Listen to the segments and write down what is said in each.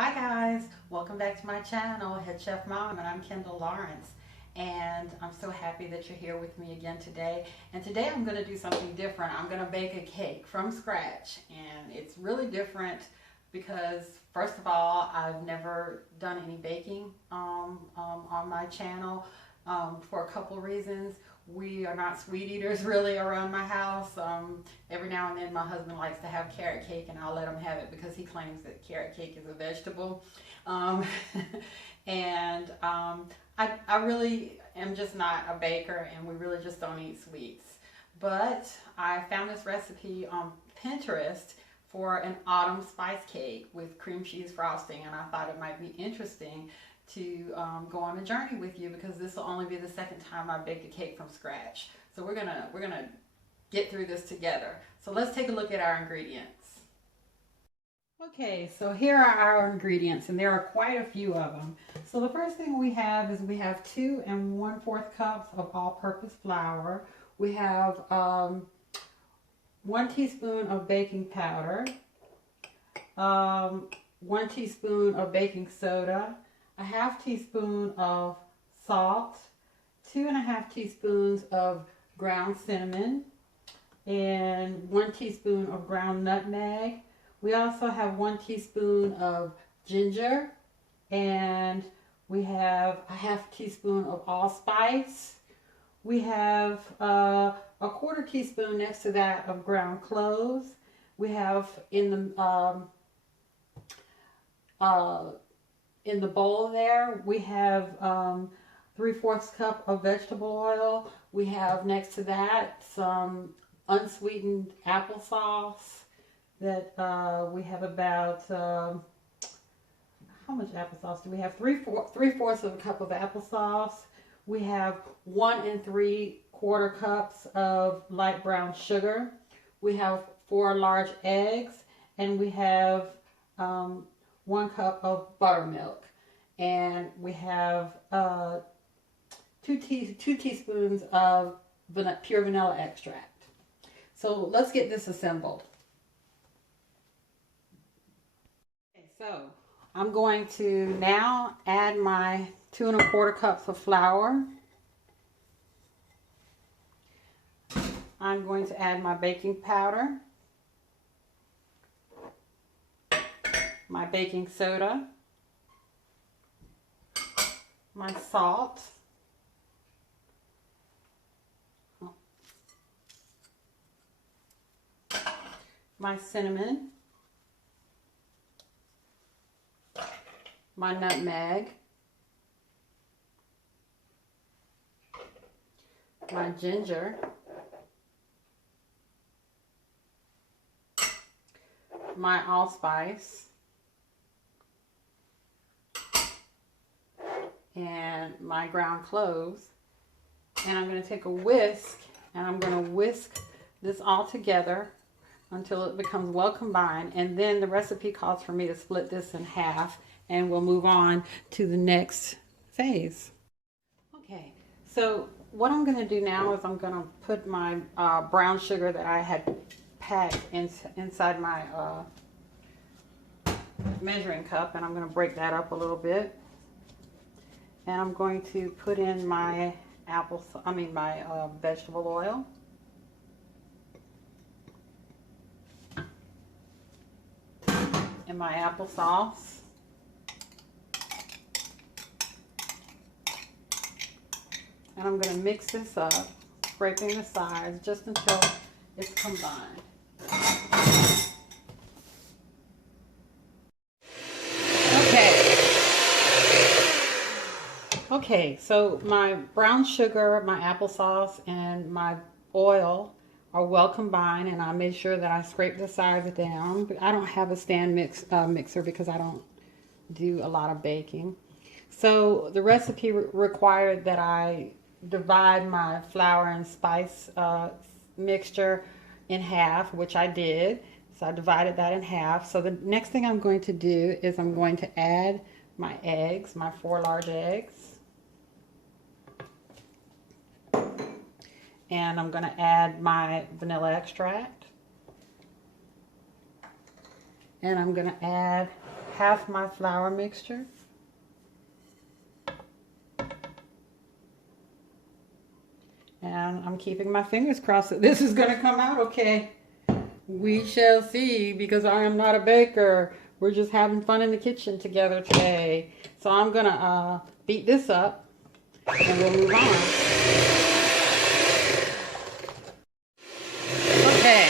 Hi guys, welcome back to my channel, Head Chef Mom, and I'm Kendall Lawrence. And I'm so happy that you're here with me again today. And today I'm going to do something different. I'm going to bake a cake from scratch. And it's really different because, first of all, I've never done any baking on my channel for a couple reasons. We are not sweet eaters really around my house. Every now and then my husband likes to have carrot cake, and I'll let him have it because he claims that carrot cake is a vegetable. And I really am just not a baker, and we really just don't eat sweets. But I found this recipe on Pinterest for an autumn spice cake with cream cheese frosting, and I thought it might be interesting to go on a journey with you because this will only be the second time I baked a cake from scratch. So we're gonna get through this together. So let's take a look at our ingredients. Okay, so here are our ingredients, and there are quite a few of them. So the first thing we have is we have 2 1/4 cups of all-purpose flour. We have 1 teaspoon of baking powder, 1 teaspoon of baking soda, a 1/2 teaspoon of salt, 2 1/2 teaspoons of ground cinnamon, and 1 teaspoon of ground nutmeg. We also have 1 teaspoon of ginger, and we have a 1/2 teaspoon of allspice. We have a 1/4 teaspoon next to that of ground cloves. We have in the bowl there, we have 3/4 cup of vegetable oil. We have next to that some unsweetened applesauce that we have about, how much applesauce do we have? 3/4 of a cup of applesauce. We have 1 3/4 cups of light brown sugar. We have 4 large eggs, and we have 1 cup of buttermilk, and we have 2 teaspoons of pure vanilla extract. So let's get this assembled. Okay, so I'm going to now add my 2 1/4 cups of flour. I'm going to add my baking powder, my baking soda, my salt, my cinnamon, my nutmeg, my ginger, my allspice, and my ground cloves. And I'm going to take a whisk, and I'm going to whisk this all together until it becomes well combined. And then the recipe calls for me to split this in half, and we'll move on to the next phase. Okay, so what I'm going to do now is I'm going to put my brown sugar that I had packed inside my measuring cup, and I'm going to break that up a little bit. And I'm going to put in my vegetable oil. And my applesauce. And I'm going to mix this up, scraping the sides just until it's combined. Okay, so my brown sugar, my applesauce, and my oil are well combined, and I made sure that I scraped the sides down. But I don't have a stand mixer because I don't do a lot of baking. So the recipe required that I divide my flour and spice mixture in half, which I did. So I divided that in half. So the next thing I'm going to do is I'm going to add my eggs, my 4 large eggs. And I'm going to add my vanilla extract. And I'm going to add half my flour mixture. And I'm keeping my fingers crossed that this is going to come out okay. We shall see, because I am not a baker. We're just having fun in the kitchen together today. So I'm going to beat this up and we'll move on. Okay.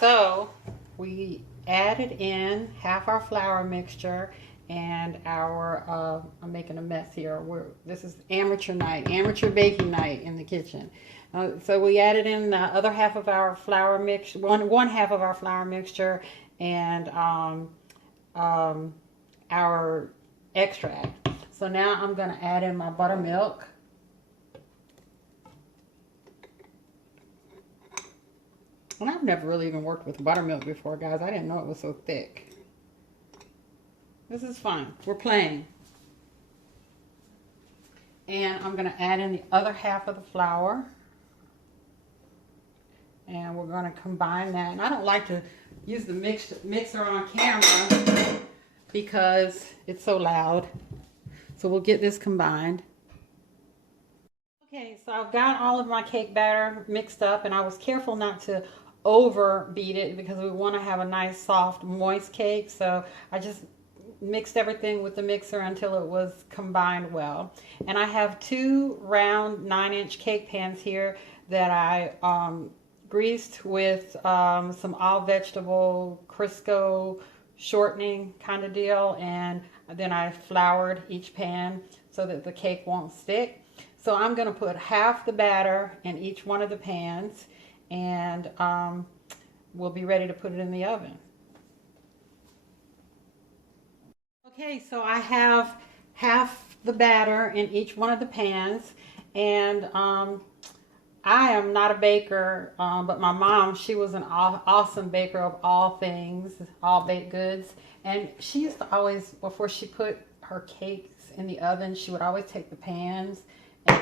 So we added in half our flour mixture and our, I'm making a mess here. This is amateur night, amateur baking night in the kitchen. So we added in the other half of our flour mixture, one half of our flour mixture, and our extract. So now I'm going to add in my buttermilk. And I've never really even worked with buttermilk before, guys. I didn't know it was so thick. This is fun. We're playing. And I'm going to add in the other half of the flour. And we're going to combine that. And I don't like to use the mixer on camera because it's so loud. So we'll get this combined. Okay, so I've got all of my cake batter mixed up, and I was careful not to overbeat it because we want to have a nice, soft, moist cake. So I just mixed everything with the mixer until it was combined well. And I have two round 9-inch cake pans here that I greased with some all vegetable Crisco shortening kind of deal, and then I floured each pan so that the cake won't stick. So I'm going to put half the batter in each one of the pans, and we'll be ready to put it in the oven. Okay, so I have half the batter in each one of the pans, and I am not a baker, but my mom, she was an awesome baker of all things, all baked goods. And she used to always, before she put her cakes in the oven, she would always take the pans and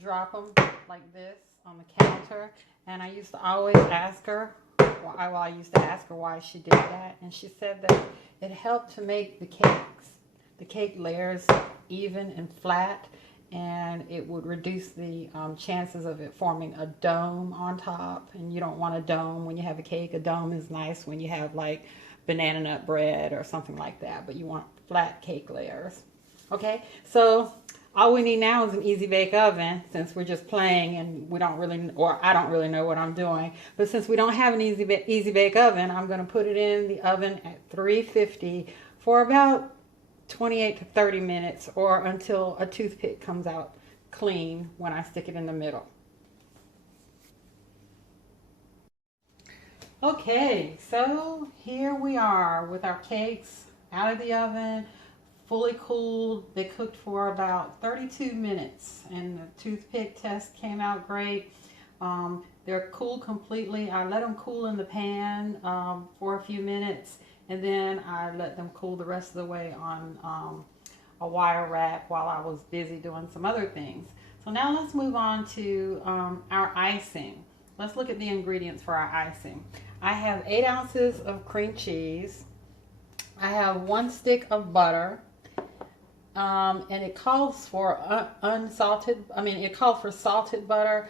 drop them like this on the counter. And I used to always ask her, why she did that. And she said that it helped to make the cake layers even and flat, and it would reduce the chances of it forming a dome on top. And you don't want a dome when you have a cake. A dome is nice when you have like banana nut bread or something like that, but you want flat cake layers. Okay, so all we need now is an easy bake oven, since we're just playing and we don't really, or I don't really know what I'm doing. But since we don't have an easy bake oven, I'm going to put it in the oven at 350 for about 28 to 30 minutes, or until a toothpick comes out clean when I stick it in the middle. Okay, so here we are with our cakes out of the oven, fully cooled. They cooked for about 32 minutes, and the toothpick test came out great. They're cooled completely. I let them cool in the pan for a few minutes, and then I let them cool the rest of the way on a wire rack while I was busy doing some other things. So now let's move on to our icing. Let's look at the ingredients for our icing. I have 8 ounces of cream cheese. I have 1 stick of butter. And it calls for it called for salted butter,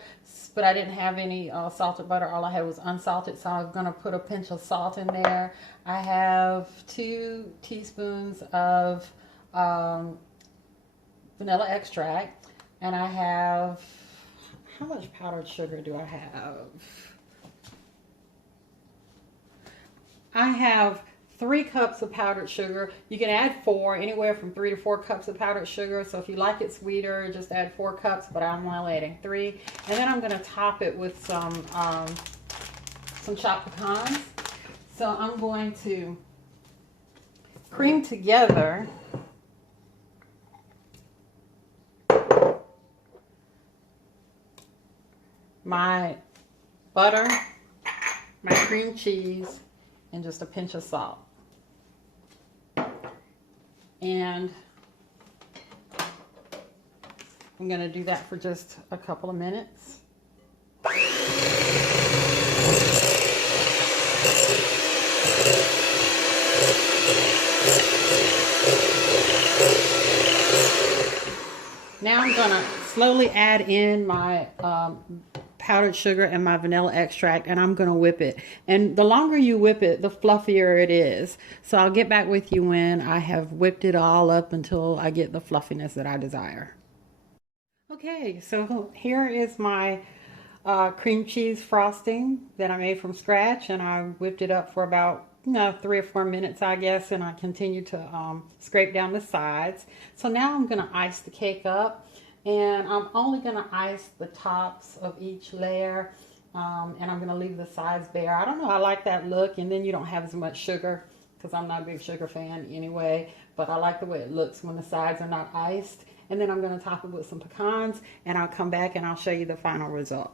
but I didn't have any salted butter. All I had was unsalted, so I'm going to put a pinch of salt in there. I have 2 teaspoons of vanilla extract, and I have, how much powdered sugar do I have? I have 3 cups of powdered sugar. You can add 4, anywhere from 3 to 4 cups of powdered sugar. So if you like it sweeter, just add 4 cups, but I'm only adding 3. And then I'm going to top it with some chopped pecans. So I'm going to cream together my butter, my cream cheese, and just a pinch of salt. And I'm going to do that for just a couple of minutes. Now I'm gonna slowly add in my powdered sugar and my vanilla extract, and I'm gonna whip it. And the longer you whip it, the fluffier it is. So I'll get back with you when I have whipped it all up until I get the fluffiness that I desire. Okay, so here is my cream cheese frosting that I made from scratch, and I whipped it up for about 3 or 4 minutes, I guess, and I continue to scrape down the sides. So now I'm gonna ice the cake up, and I'm only gonna ice the tops of each layer, and I'm gonna leave the sides bare. I don't know, I like that look, and then you don't have as much sugar, because I'm not a big sugar fan anyway, but I like the way it looks when the sides are not iced. And then I'm gonna top it with some pecans, and I'll come back and I'll show you the final result.